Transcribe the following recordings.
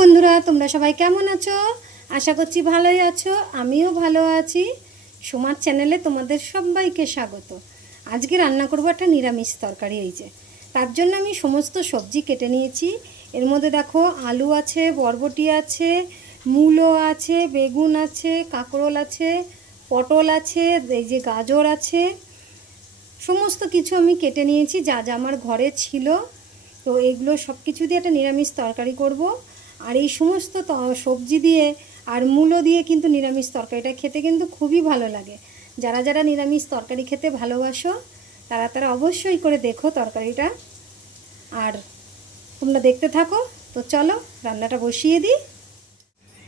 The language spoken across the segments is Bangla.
বন্ধুরা, তোমরা সবাই কেমন আছো? আশা করছি ভালোই আছো, আমিও ভালো আছি। সোমার চ্যানেলে তোমাদের সবাইকে স্বাগত। আজকে রান্না করব একটা নিরামিষ তরকারি, এই যে। তার জন্য আমি সমস্ত সবজি কেটে নিয়েছি। এর মধ্যে দেখো, আলু আছে, বরবটি আছে, মূলো আছে, বেগুন আছে, কাঁকরোল আছে, পটল আছে, এই যে গাজর আছে। সমস্ত কিছু আমি কেটে নিয়েছি, যা যা আমার ঘরে ছিল। তো এগুলো সব কিছু দিয়ে একটা নিরামিষ তরকারি করব। আর এই সমস্ত সবজি দিয়ে আর মূলো দিয়ে কিন্তু নিরামিষ তরকারিটা খেতে কিন্তু খুবই ভালো লাগে। যারা যারা নিরামিষ তরকারি খেতে ভালোবাসো, তারা তারা অবশ্যই করে দেখো তরকারিটা। আর তোমরা দেখতে থাকো। তো চলো, রান্নাটা বসিয়ে দিই।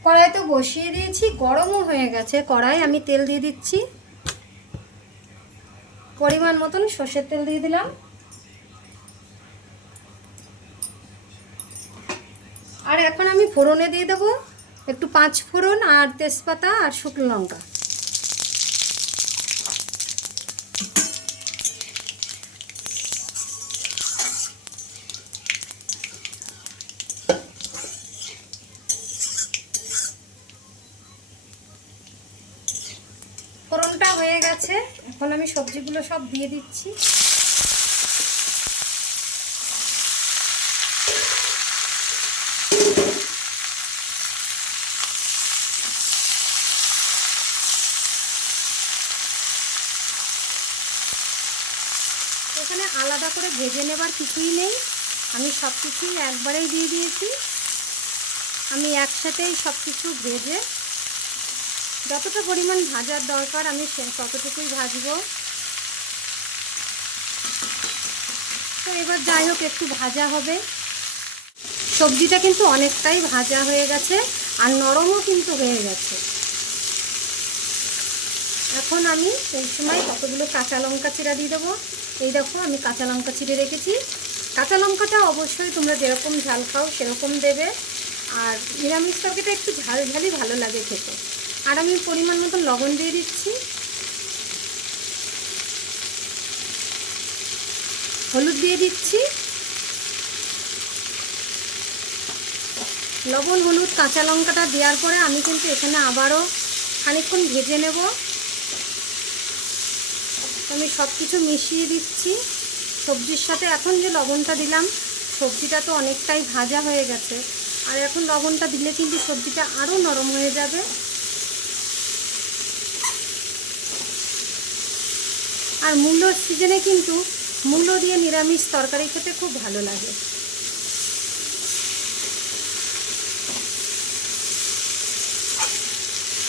কড়াই তো বসিয়ে দিয়েছি, গরমও হয়ে গেছে। কড়াই আমি তেল দিয়ে দিচ্ছি। পরিমাণ মতন সর্ষের তেল দিয়ে দিলাম। আর এখন আমি ফোড়নে দিয়ে দেবো একটু পাঁচ ফোড়ন আর তেজপাতা আর শুকনো লঙ্কা। ফোড়নটা হয়ে গেছে। এখন আমি সবজিগুলো সব দিয়ে দিচ্ছি। এখানে আলাদা করে ভেজে নেবার কিছুই নেই। আমি সব কিছুই একবারেই দিয়ে দিয়েছি। আমি একসাথেই সব কিছু ভেজে যতটা পরিমাণ ভাজার দরকার আমি ততটুকুই ভাজবো। তো এবার যাই হোক, একটু ভাজা হবে। সবজিটা কিন্তু অনেকটাই ভাজা হয়ে গেছে আর নরমও কিন্তু হয়ে গেছে। এখন আমি এই সময় কতগুলো কাঁচা লঙ্কা চিরা দিয়ে দেবো। এই দেখো, আমি কাঁচা লঙ্কা চিড়ে রেখেছি। কাঁচা লঙ্কাটা অবশ্যই তোমরা যেরকম ঝাল খাও সেরকম দেবে। আর নিরামিষ তরকারিটা একটু ঝাল ঝালই ভালো লাগে খেতে। আর আমি পরিমাণ মতো লবণ দিয়ে দিচ্ছি। হলুদ দিয়ে দিচ্ছি। লবণ, হলুদ, কাঁচা লঙ্কাটা দেওয়ার পরে আমি কিন্তু এখানে আবারও খানিকক্ষণ ভেজে নেব। আমি সব কিছু মিশিয়ে দিচ্ছি। সবজির সাথে এখন যে লবণটা দিলাম, সবজিটা তো অনেকটাই ভাজা হয়ে গেছে। আর এখন লবণটা দিলে কিন্তু সবজিটা আরও নরম হয়ে যাবে। আর মূল্য সিজনে কিন্তু মূল্য দিয়ে নিরামিষ তরকারি খেতে খুব ভালো লাগে।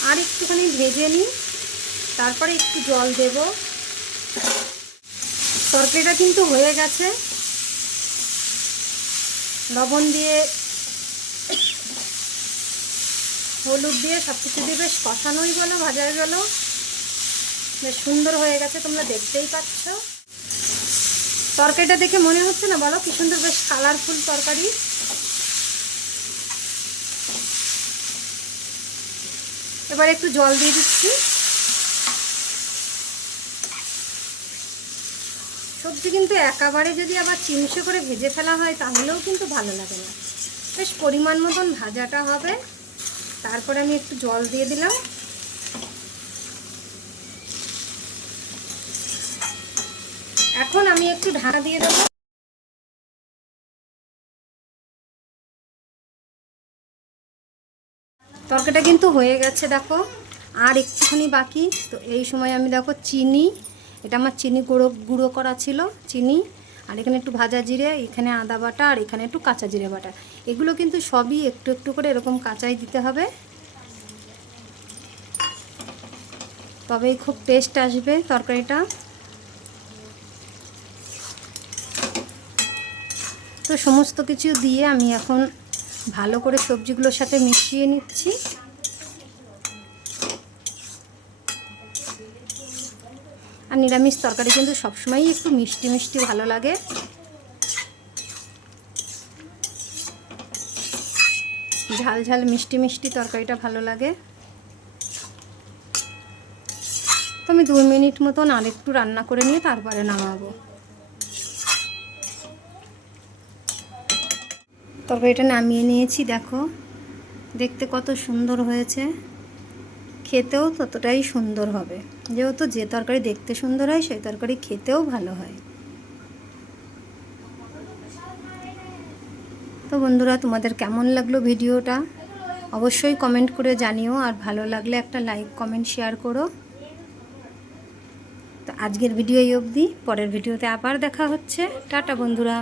আর একটুখানি ভেজে নিই, তারপরে একটু জল দেব। তরকারিটা কিন্তু হয়ে গেছে। লবণ দিয়ে, হলুদ দিয়ে সব কিছু দিয়ে বেশ কষানোই গেলো ভাজা গেল বেশ সুন্দর হয়ে গেছে, তোমরা দেখতেই পাচ্ছ। তরকারিটা দেখে মনে হচ্ছে না, বলো কি সুন্দর বেশ কালারফুল তরকারি। এবার একটু জল দিয়ে দিচ্ছি। সবজি কিন্তু একেবারে যদি আবার চিমসে করে ভেজে ফেলা হয়, তাহলেও কিন্তু ভালো লাগে না। বেশ পরিমাণ মতন ভাজাটা হবে। তারপরে আমি একটু জল দিয়ে দিলাম। এখন আমি একটু ঢাকা দিয়ে দেবো। তরকারিটা কিন্তু হয়ে গেছে, দেখো। আর একটুখানি বাকি। তো এই সময় আমি, দেখো, চিনি এটা আমার চিনি গুঁড়ো গুঁড়ো করা ছিল, চিনি, আর এখানে একটু ভাজা জিরে, এখানে আদা বাটা, আর এখানে একটু কাঁচা জিরে বাটা। এগুলো কিন্তু সবই একটু একটু করে এরকম কাঁচাই দিতে হবে। তবেই খুব টেস্ট আসবে তরকারিটা। তো সমস্ত কিছু দিয়ে আমি এখন ভালো করে সবজিগুলোর সাথে মিশিয়ে নিচ্ছি। আর নিরামিষ তরকারি কিন্তু সবসময়ই একটু মিষ্টি মিষ্টি ভালো লাগে। ঝাল ঝাল মিষ্টি মিষ্টি তরকারিটা ভালো লাগে। তো আমি দু মিনিট মতন আর একটু রান্না করে নিয়ে তারপরে নামাবো। তরকারিটা নামিয়ে নিয়েছি, দেখো। দেখতে কত সুন্দর হয়েছে। খেতেও ততটাই সুন্দর হবে। যেহেতু যে তরকারি দেখতে সুন্দর হয়, সেই তরকারি খেতেও ভালো হয়। তো বন্ধুরা, তোমাদের কেমন লাগল ভিডিওটা? অবশ্যই কমেন্ট করে জানিও, আর ভালো লাগলে একটা লাইক কমেন্ট শেয়ার করো। তো আজকের ভিডিও এই অবধি। পরের ভিডিওতে আবার দেখা হচ্ছে। টাটা বন্ধুরা।